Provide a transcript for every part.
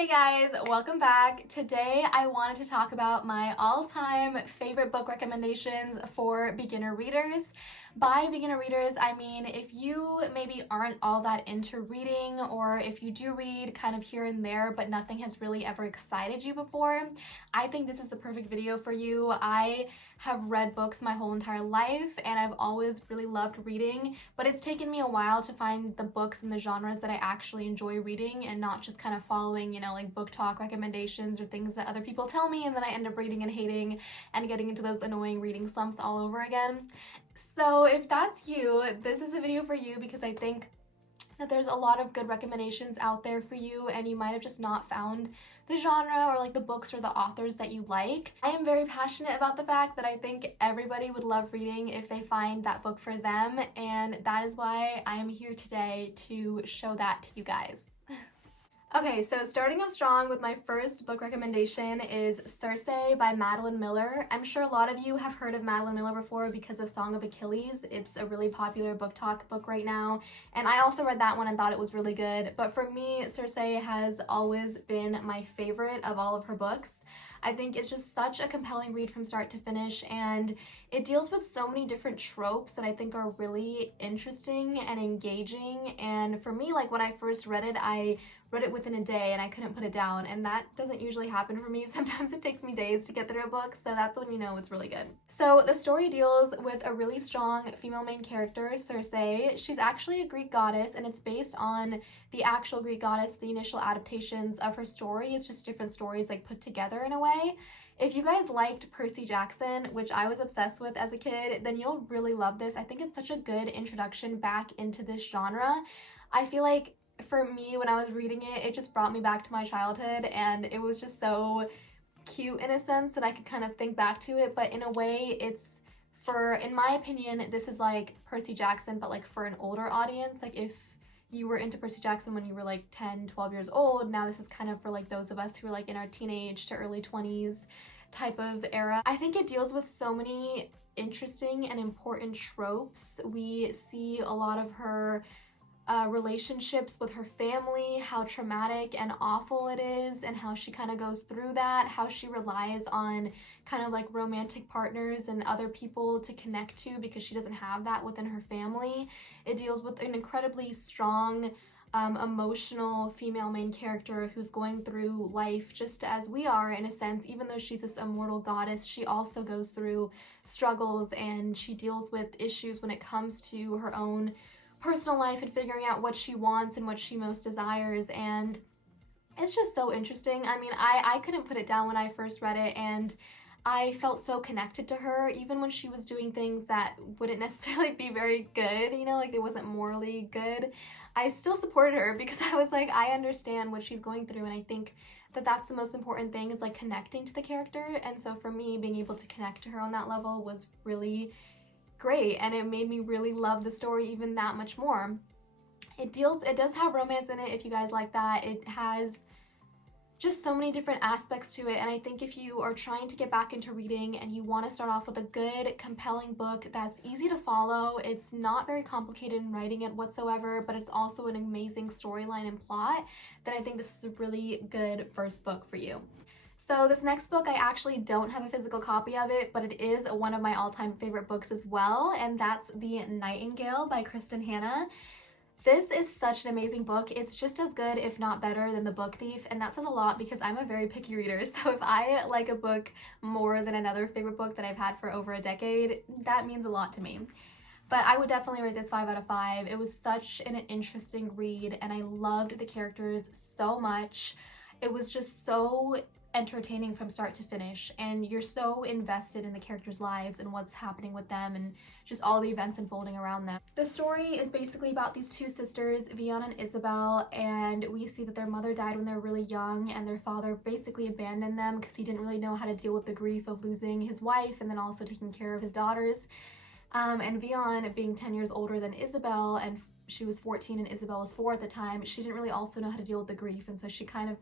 Hey guys, welcome back. Today I wanted to talk about my all-time favorite book recommendations for beginner readers. By beginner readers, I mean if you maybe aren't all that into reading, or if you do read kind of here and there but nothing has really ever excited you before, I think this is the perfect video for you. I have read books my whole entire life and I've always really loved reading, but it's taken me a while to find the books and the genres that I actually enjoy reading and not just kind of following, like book talk recommendations or things that other people tell me and then I end up reading and hating and getting into those annoying reading slumps all over again. So if that's you, this is the video for you because I think that there's a lot of good recommendations out there for you and you might have just not found the genre or like the books or the authors that you like. I am very passionate about the fact that I think everybody would love reading if they find that book for them, and that is why I am here today to show that to you guys. Okay, so starting off strong with my first book recommendation is Circe by Madeline Miller. I'm sure a lot of you have heard of Madeline Miller before because of Song of Achilles. It's a really popular book talk book right now, and I also read that one and thought it was really good. But for me, Circe has always been my favorite of all of her books. I think it's just such a compelling read from start to finish, and it deals with so many different tropes that I think are really interesting and engaging. And for me, like when I first read it, I read it within a day and I couldn't put it down, and that doesn't usually happen for me. Sometimes it takes me days to get through a book, so that's when you know it's really good. So the story deals with a really strong female main character, Circe. She's actually a Greek goddess, and it's based on the actual Greek goddess. The initial adaptations of her story, it's just different stories like put together in a way. If you guys liked Percy Jackson, which I was obsessed with as a kid, then you'll really love this. I think it's such a good introduction back into this genre. I feel like for me, when I was reading it, it just brought me back to my childhood, and it was just so cute in a sense that I could kind of think back to it. But in a way, it's in my opinion, this is like Percy Jackson, but like for an older audience. Like if you were into Percy Jackson when you were like 10, 12 years old, now this is kind of for like those of us who are like in our teenage to early 20s type of era. I think it deals with so many interesting and important tropes. We see a lot of her relationships with her family, how traumatic and awful it is, and how she kind of goes through that, how she relies on kind of like romantic partners and other people to connect to because she doesn't have that within her family. It deals with an incredibly strong, emotional female main character who's going through life just as we are in a sense. Even though she's this immortal goddess, she also goes through struggles and she deals with issues when it comes to her own personal life and figuring out what she wants and what she most desires, and it's just so interesting. I mean, I couldn't put it down when I first read it, and I felt so connected to her even when she was doing things that wouldn't necessarily be very good, like it wasn't morally good. I still supported her because I was like, I understand what she's going through, and I think that that's the most important thing, is like connecting to the character. And so for me, being able to connect to her on that level was really great, and it made me really love the story even that much more. It does have romance in it if you guys like that. It has just so many different aspects to it, and I think if you are trying to get back into reading and you want to start off with a good, compelling book that's easy to follow, it's not very complicated in writing it whatsoever, but it's also an amazing storyline and plot, then I think this is a really good first book for you. So this next book, I actually don't have a physical copy of it, but it is one of my all-time favorite books as well, and that's The Nightingale by Kristin. This is such an amazing book. It's just as good, if not better, than The Book Thief, and that says a lot because I'm a very picky reader. So if I like a book more than another favorite book that I've had for over a decade, that means a lot to me. But I would definitely rate this 5 out of 5. It was such an interesting read, and I loved the characters so much. It was just so entertaining from start to finish, and you're so invested in the characters' lives and what's happening with them and just all the events unfolding around them. The story is basically about these two sisters, Vion and Isabel, and we see that their mother died when they were really young, and their father basically abandoned them because he didn't really know how to deal with the grief of losing his wife and then also taking care of his daughters. And Vion, being 10 years older than Isabel, and she was 14 and Isabel was 4 at the time, she didn't really also know how to deal with the grief, and so she kind of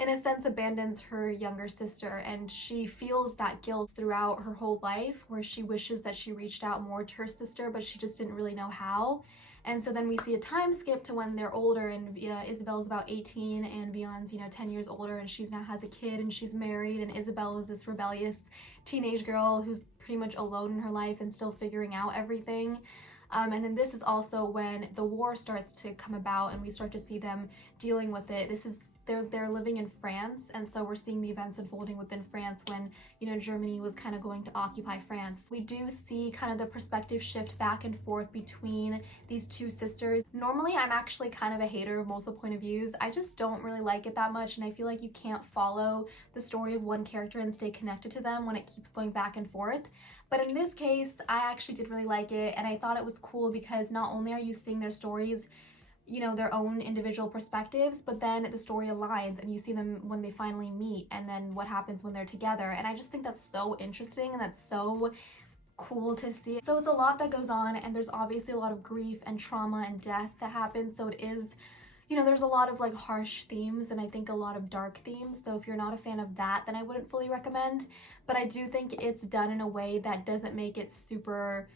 in a sense abandons her younger sister, and she feels that guilt throughout her whole life, where she wishes that she reached out more to her sister, but she just didn't really know how. And so then we see a time skip to when they're older, and Isabel's about 18 and Vion's 10 years older, and she's now has a kid and she's married, and Isabel is this rebellious teenage girl who's pretty much alone in her life and still figuring out everything. And then this is also when the war starts to come about and we start to see them dealing with it. They're living in France, and so we're seeing the events unfolding within France when Germany was kind of going to occupy France. We do see kind of the perspective shift back and forth between these two sisters. Normally I'm actually kind of a hater of multiple point of views. I just don't really like it that much, and I feel like you can't follow the story of one character and stay connected to them when it keeps going back and forth. But in this case, I actually did really like it, and I thought it was cool because not only are you seeing their stories, their own individual perspectives, but then the story aligns and you see them when they finally meet and then what happens when they're together. And I just think that's so interesting and that's so cool to see. So it's a lot that goes on, and there's obviously a lot of grief and trauma and death that happens. So it is, there's a lot of like harsh themes and I think a lot of dark themes. So if you're not a fan of that, then I wouldn't fully recommend. But I do think it's done in a way that doesn't make it super,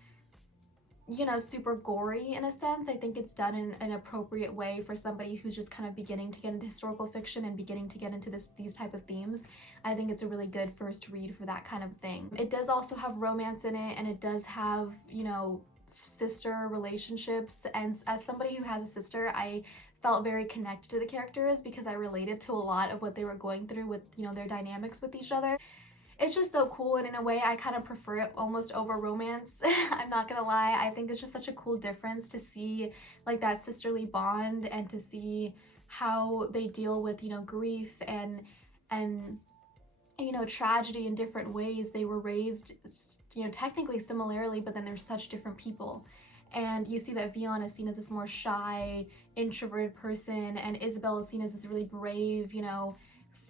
super gory in a sense. I think it's done in an appropriate way for somebody who's just kind of beginning to get into historical fiction and beginning to get into these type of themes. I think it's a really good first read for that kind of thing. It does also have romance in it, and it does have, sister relationships. And as somebody who has a sister, I felt very connected to the characters because I related to a lot of what they were going through with, their dynamics with each other. It's just so cool, and in a way I kind of prefer it almost over romance. I'm not gonna lie, I think it's just such a cool difference to see like that sisterly bond and to see how they deal with, grief and tragedy in different ways. They were raised, technically similarly, but then they're such different people. And you see that Vion is seen as this more shy, introverted person, and Isabel is seen as this really brave,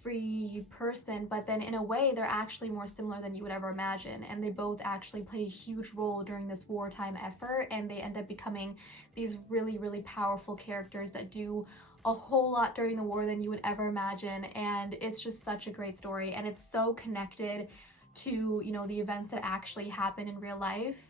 free person, but then in a way they're actually more similar than you would ever imagine, and they both actually play a huge role during this wartime effort, and they end up becoming these really, really powerful characters that do a whole lot during the war than you would ever imagine. And it's just such a great story, and it's so connected to the events that actually happen in real life.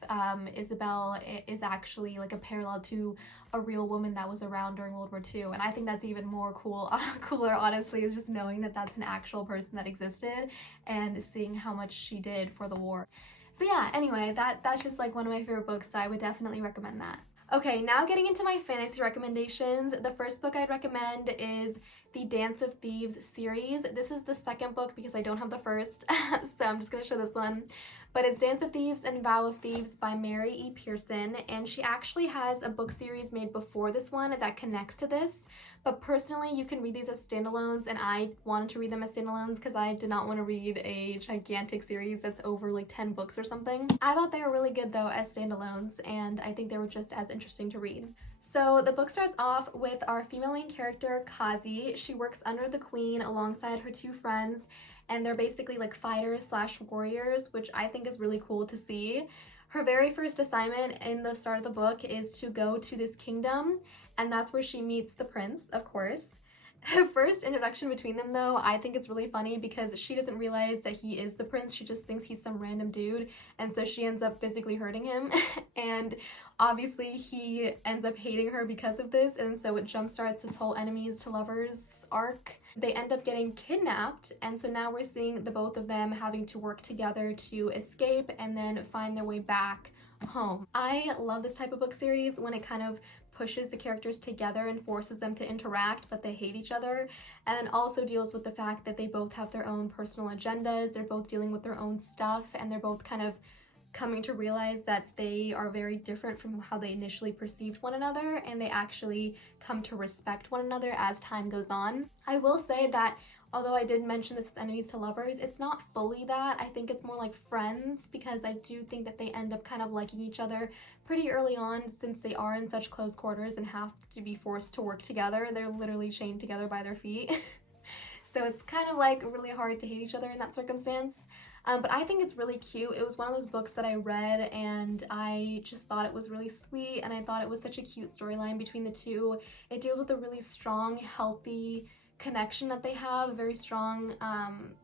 Isabel is actually like a parallel to a real woman that was around during World War II, and I think that's even more cooler honestly, is just knowing that that's an actual person that existed and seeing how much she did for the war. So yeah, anyway, that's just like one of my favorite books, so I would definitely recommend that. Okay, now getting into my fantasy recommendations. The first book I'd recommend is the Dance of Thieves series. This is the second book because I don't have the first, so I'm just going to show this one. But it's Dance of Thieves and Vow of Thieves by Mary E. Pearson, and she actually has a book series made before this one that connects to this. But personally, you can read these as standalones, and I wanted to read them as standalones because I did not want to read a gigantic series that's over like 10 books or something. I thought they were really good though as standalones, and I think they were just as interesting to read. So the book starts off with our female main character, Kazi. She works under the queen alongside her two friends, and they're basically like fighters slash warriors, which I think is really cool to see. Her very first assignment in the start of the book is to go to this kingdom, and that's where she meets the prince, of course. The first introduction between them though, I think it's really funny because she doesn't realize that he is the prince. She just thinks he's some random dude, and so she ends up physically hurting him. And obviously he ends up hating her because of this, and so it jumpstarts this whole enemies to lovers arc. They end up getting kidnapped, and so now we're seeing the both of them having to work together to escape and then find their way back home. I love this type of book series when it kind of pushes the characters together and forces them to interact, but they hate each other, and then also deals with the fact that they both have their own personal agendas, they're both dealing with their own stuff, and they're both kind of coming to realize that they are very different from how they initially perceived one another, and they actually come to respect one another as time goes on. I will say that although I did mention this as enemies to lovers, it's not fully that. I think it's more like friends, because I do think that they end up kind of liking each other pretty early on, since they are in such close quarters and have to be forced to work together. They're literally chained together by their feet. So it's kind of like really hard to hate each other in that circumstance. But I think it's really cute. It was one of those books that I read and I just thought it was really sweet, and I thought it was such a cute storyline between the two. It deals with a really strong, healthy connection that they have, a very strong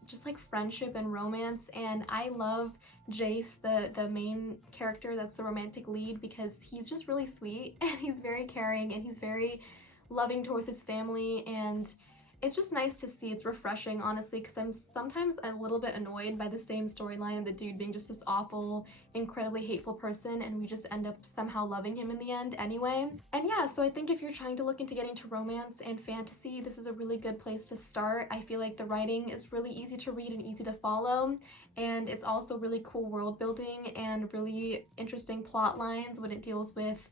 just like friendship and romance. And I love Jace, the main character that's the romantic lead, because he's just really sweet and he's very caring and he's very loving towards his family, and it's just nice to see. It's refreshing, honestly, because I'm sometimes a little bit annoyed by the same storyline of the dude being just this awful, incredibly hateful person, and we just end up somehow loving him in the end anyway. And yeah, so I think if you're trying to look into getting to romance and fantasy, this is a really good place to start. I feel like the writing is really easy to read and easy to follow, and it's also really cool world building and really interesting plot lines when it deals with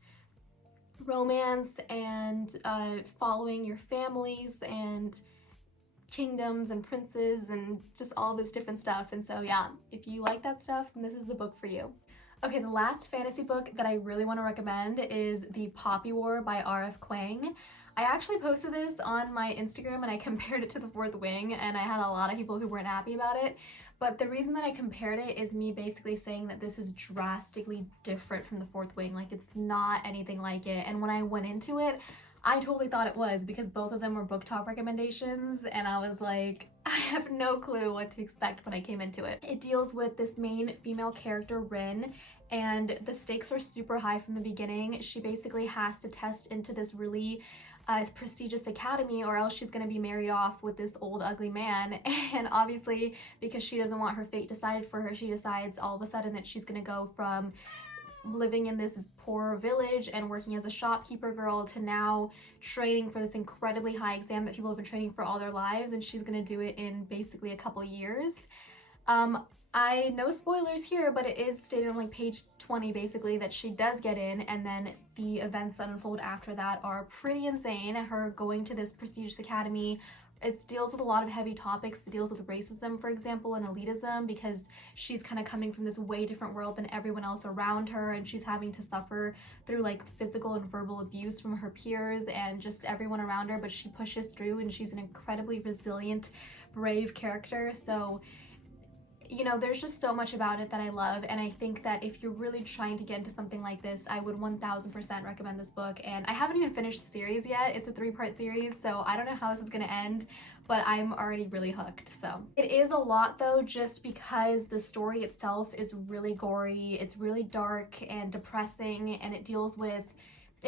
romance and following your families and kingdoms and princes and just all this different stuff. And so yeah, if you like that stuff, then this is the book for you. Okay, the last fantasy book that I really want to recommend is The Poppy War by R.F. Kuang. I actually posted this on my Instagram and I compared it to The Fourth Wing, and I had a lot of people who weren't happy about it. But the reason that I compared it is me basically saying that this is drastically different from The Fourth Wing. Like, it's not anything like it. And when I went into it, I totally thought it was, because both of them were book talk recommendations, and I was like, I have no clue what to expect when I came into it. It deals with this main female character, Rin, and the stakes are super high from the beginning. She basically has to test into this really prestigious academy, or else she's going to be married off with this old ugly man. And obviously, because she doesn't want her fate decided for her, she decides all of a sudden that she's going to go from living in this poor village and working as a shopkeeper girl to now training for this incredibly high exam that people have been training for all their lives, and she's going to do it in basically a couple years. I no spoilers here, but it is stated on like page 20 basically that she does get in, and then the events that unfold after that are pretty insane. Her going to this prestigious academy, it deals with a lot of heavy topics. It deals with racism, for example, and elitism, because she's kind of coming from this way different world than everyone else around her, and she's having to suffer through like physical and verbal abuse from her peers and just everyone around her, but she pushes through, and she's an incredibly resilient, brave character. So you know, there's just so much about it that I love, and I think that if you're really trying to get into something like this, I would 1000% recommend this book. And I haven't even finished the series yet. It's a 3-part series, so I don't know how this is gonna end, but I'm already really hooked. So it is a lot though, just because the story itself is really gory, it's really dark and depressing, and it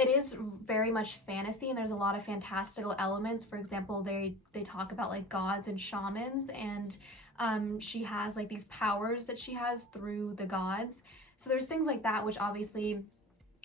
is very much fantasy, and there's a lot of fantastical elements. For example, they talk about like gods and shamans, and she has like these powers that she has through the gods. So there's things like that which obviously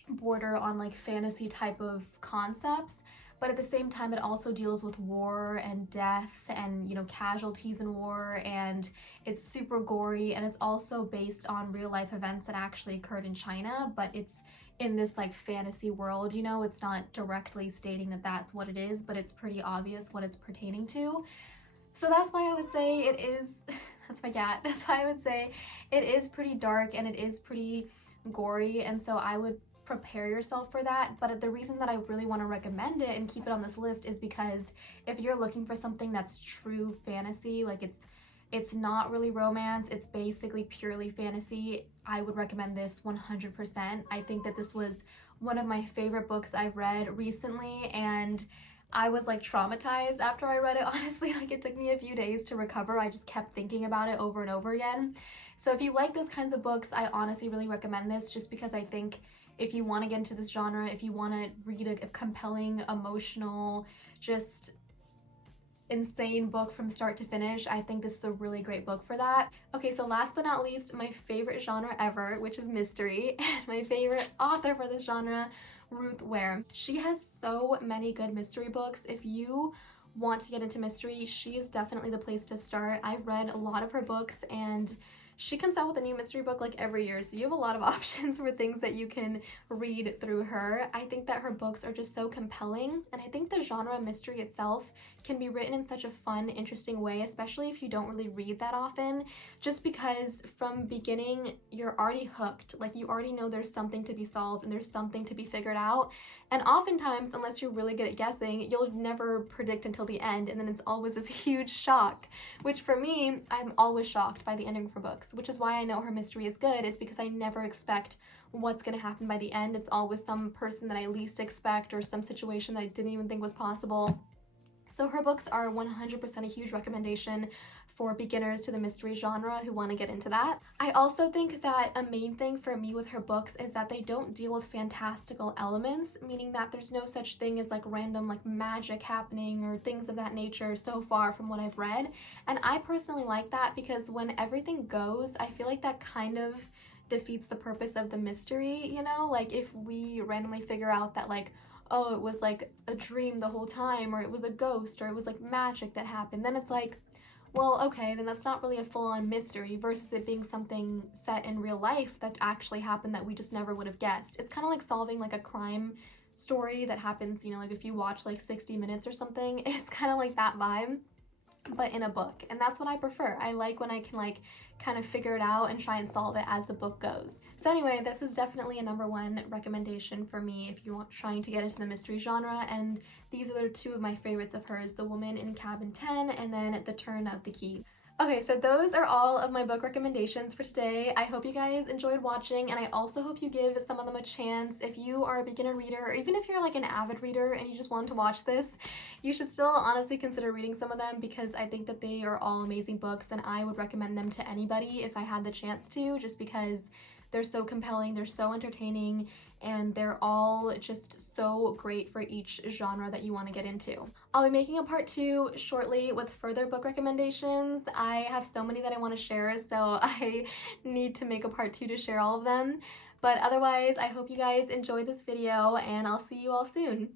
border on like fantasy type of concepts, but at the same time it also deals with war and death and, you know, casualties in war, and it's super gory, and it's also based on real life events that actually occurred in China, but it's in this like fantasy world, you know. It's not directly stating that that's what it is, but it's pretty obvious what it's pertaining to. So that's why I would say it is, that's my cat, that's why I would say it is pretty dark and it is pretty gory, and so I would prepare yourself for that. But the reason that I really want to recommend it and keep it on this list is because if you're looking for something that's true fantasy, like it's not really romance, it's basically purely fantasy, I would recommend this 100%. I think that this was one of my favorite books I've read recently, and I was like traumatized after I read it, honestly. Like, it took me a few days to recover. I just kept thinking about it over and over again. So if you like those kinds of books, I honestly really recommend this, just because I think if you want to get into this genre, if you want to read a compelling, emotional, just insane book from start to finish, I think this is a really great book for that. Okay, so last but not least, my favorite genre ever, which is mystery, and my favorite author for this genre, Ruth Ware. She has so many good mystery books. If you want to get into mystery, she is definitely the place to start. I've read a lot of her books, and she comes out with a new mystery book like every year, so you have a lot of options for things that you can read through her. I think that her books are just so compelling, and I think the genre mystery itself can be written in such a fun, interesting way, especially if you don't really read that often, just because from beginning you're already hooked. Like, you already know there's something to be solved and there's something to be figured out, and oftentimes, unless you're really good at guessing, you'll never predict until the end, and then it's always this huge shock, which for me, I'm always shocked by the ending of her books, which is why I know her mystery is good, is because I never expect what's going to happen by the end. It's always some person that I least expect, or some situation that I didn't even think was possible. So her books are 100% a huge recommendation for beginners to the mystery genre who want to get into that. I also think that a main thing for me with her books is that they don't deal with fantastical elements, meaning that there's no such thing as like random like magic happening or things of that nature so far from what I've read. And I personally like that because when everything goes, I feel like that kind of defeats the purpose of the mystery, you know? Like if we randomly figure out that like, oh, it was like a dream the whole time, or it was a ghost, or it was like magic that happened, then it's like, well, okay, then that's not really a full-on mystery versus it being something set in real life that actually happened that we just never would have guessed. It's kind of like solving like a crime story that happens, you know, like if you watch like 60 Minutes or something, it's kind of like that vibe, but in a book. And that's what I prefer. I like when I can like kind of figure it out and try and solve it as the book goes. So anyway, this is definitely a #1 recommendation for me if you're trying to get into the mystery genre, and these are two of my favorites of hers, The Woman in Cabin 10 and then The Turn of the Key. Okay, so those are all of my book recommendations for today. I hope you guys enjoyed watching, and I also hope you give some of them a chance. If you are a beginner reader, or even if you're like an avid reader and you just want to watch this, you should still honestly consider reading some of them because I think that they are all amazing books, and I would recommend them to anybody if I had the chance to, just because they're so compelling, they're so entertaining, and they're all just so great for each genre that you want to get into. I'll be making a part 2 shortly with further book recommendations. I have so many that I want to share, so I need to make a part 2 to share all of them. But otherwise, I hope you guys enjoyed this video, and I'll see you all soon.